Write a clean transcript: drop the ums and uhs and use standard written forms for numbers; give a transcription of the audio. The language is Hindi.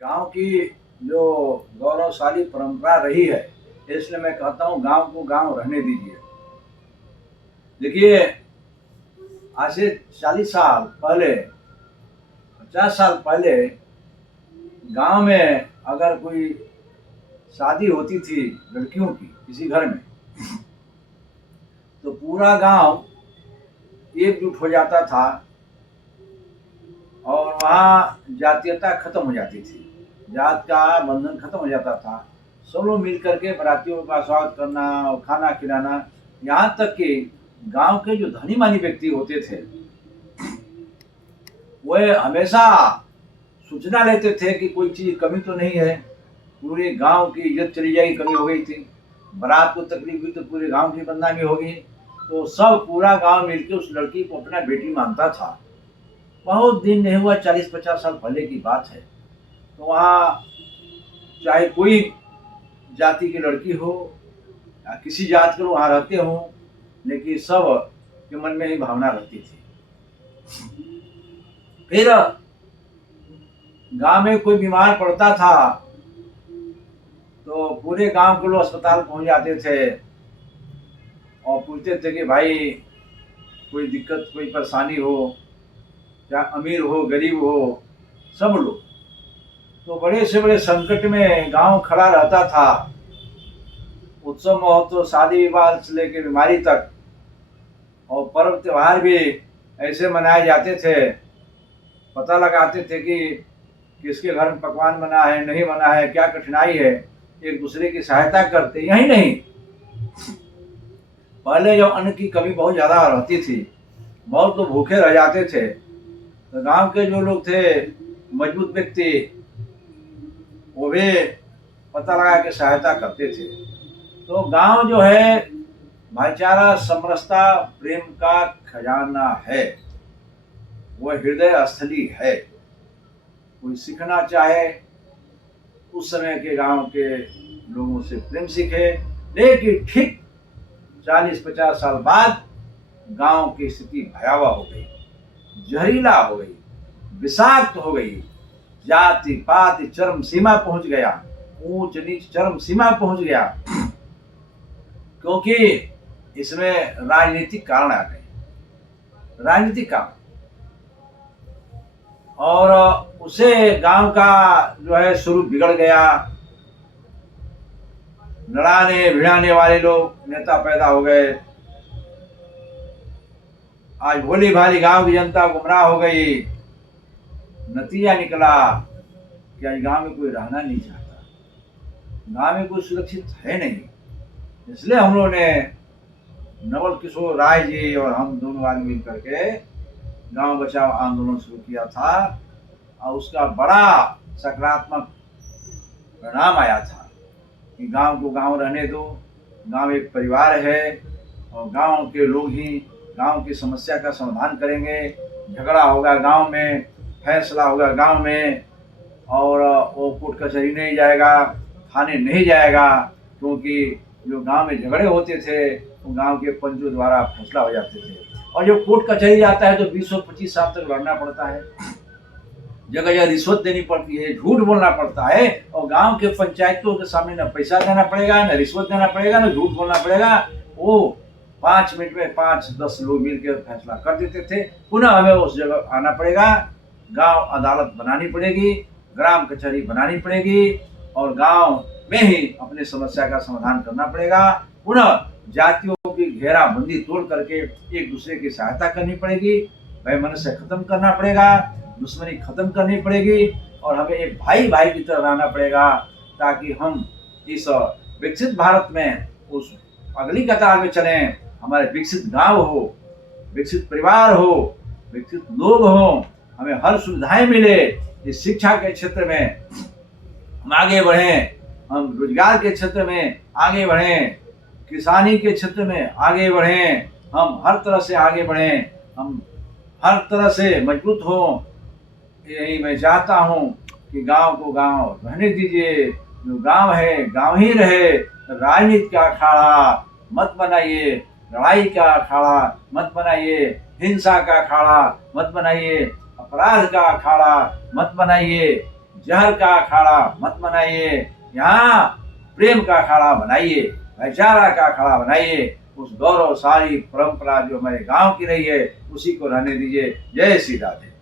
गांव की जो गौरवशाली परंपरा रही है, इसलिए मैं कहता हूँ गांव को गांव रहने दीजिए। देखिए, आज से 40 साल पहले, 50 साल पहले गांव में अगर कोई शादी होती थी लड़कियों की किसी घर में, तो पूरा गांव एकजुट हो जाता था और वहाँ जातीयता खत्म हो जाती थी, जात का बंधन खत्म हो जाता था। सब लोग मिल करके बारातियों का स्वागत करना और खाना खिलाना। यहाँ तक कि गांव के जो धनी मानी व्यक्ति होते थे, वह हमेशा सूचना लेते थे कि कोई चीज कमी तो नहीं है। पूरे गांव की इज्जत चली जाएगी, कमी हो गई थी, बारात को तकलीफ हुई तो पूरे गांव की बदनामी होगी। तो सब पूरा गांव मिलकर उस लड़की को अपना बेटी मानता था। बहुत दिन नहीं हुआ, 40-50 साल पहले की बात है। तो वहाँ चाहे कोई जाति की लड़की हो या किसी जात के लोग वहाँ रहते हों, लेकिन सब के मन में ही भावना रहती थी। फिर गांव में कोई बीमार पड़ता था तो पूरे गांव के लोग अस्पताल पहुंच जाते थे और पूछते थे कि भाई कोई दिक्कत, कोई परेशानी हो, चाहे अमीर हो गरीब हो, सब लोग। तो बड़े से बड़े संकट में गांव खड़ा रहता था। उत्सव महोत्सव, शादी विवाह से लेकर बीमारी तक, और पर्व त्योहार भी ऐसे मनाए जाते थे। पता लगाते थे कि किसके घर में पकवान बना है, नहीं बना है, क्या कठिनाई है, एक दूसरे की सहायता करते। यही नहीं, पहले जब अन्न की कमी बहुत ज्यादा रहती थी, बहुत लोग भूखे रह जाते थे, तो गांव के जो लोग थे मजबूत व्यक्ति, वो भी पता लगा के सहायता करते थे। तो गांव जो है भाईचारा, समरसता, प्रेम का खजाना है, वह हृदय स्थली है। कोई सीखना चाहे उस समय के गांव के लोगों से प्रेम सीखे। लेकिन ठीक 40-50 साल बाद गांव की स्थिति भयावह हो गई, जहरीला हो गई, विषाक्त हो गई। जाति पाति चरम सीमा पहुंच गया, ऊंच नीच चरम सीमा पहुंच गया, क्योंकि इसमें राजनीतिक कारण आ गए, राजनीतिक कारण। और उसे गांव का जो है स्वरूप बिगड़ गया। लड़ाने भिड़ाने वाले लोग नेता पैदा हो गए। आज भोली भाली गांव की जनता गुमराह हो गई। नतीजा निकला कि आज गांव में कोई रहना नहीं चाहता, गांव में कोई सुरक्षित है नहीं। इसलिए हम लोगों ने, नवल किशोर राय जी और हम दोनों आदमी मिल करके गांव बचाओ आंदोलन शुरू किया था, और उसका बड़ा सकारात्मक परिणाम आया था कि गांव को गांव रहने दो, गांव एक परिवार है और गांव के लोग ही गांव की समस्या का समाधान करेंगे। झगड़ा होगा गांव में, फैसला होगा गांव में, और वो कोर्ट कचहरी नहीं जाएगा, थाने नहीं जाएगा, क्योंकि जो गांव में झगड़े होते थे वो गांव के पंचों द्वारा फैसला हो जाते थे। और जब कोर्ट कचहरी जाता है तो 20-25 साल तक लड़ना पड़ता है, जगह जगह रिश्वत देनी पड़ती है, झूठ बोलना पड़ता है। और गांव के पंचायतों के सामने न पैसा देना पड़ेगा, न रिश्वत देना पड़ेगा, न झूठ बोलना पड़ेगा। वो 5 मिनट में 5-10 लोग मिलकर फैसला कर देते थे। पुनः हमें उस जगह आना पड़ेगा, गांव अदालत बनानी पड़ेगी, ग्राम कचहरी बनानी पड़ेगी, और गांव में ही अपनी समस्या का समाधान करना पड़ेगा। पुनः जातियों की घेराबंदी तोड़ करके एक दूसरे की सहायता करनी पड़ेगी, वैमनस्य खत्म करना पड़ेगा, दुश्मनी खत्म करनी पड़ेगी, और हमें एक भाई भाई की तरह रहना पड़ेगा, ताकि हम इस विकसित भारत में उस अगली कतार में चलें। हमारे विकसित गांव हो, विकसित परिवार हो, विकसित लोग हो, हमें हर सुविधाएं मिले। इस शिक्षा के क्षेत्र में हम आगे बढ़ें, हम रोजगार के क्षेत्र में आगे बढ़ें, किसानी के क्षेत्र में आगे बढ़ें, हम हर तरह से आगे बढ़ें, हम हर तरह से मजबूत हों। यही मैं चाहता हूँ कि गांव को गांव रहने दीजिए, जो गांव है गांव ही रहे। राजनीति का अखाड़ा मत बनाइए, लड़ाई का अखाड़ा मत बनाइए, हिंसा का अखाड़ा मत बनाइए, अपराध का अखाड़ा मत बनाइए। जहर का अखाड़ा मत बनाइए, यहाँ प्रेम का अखाड़ा बनाइए, भाईचारा का अखाड़ा बनाइए। उस गौरवशाली परंपरा जो हमारे गांव की रही है उसी को रहने दीजिए। जय श्री राधे।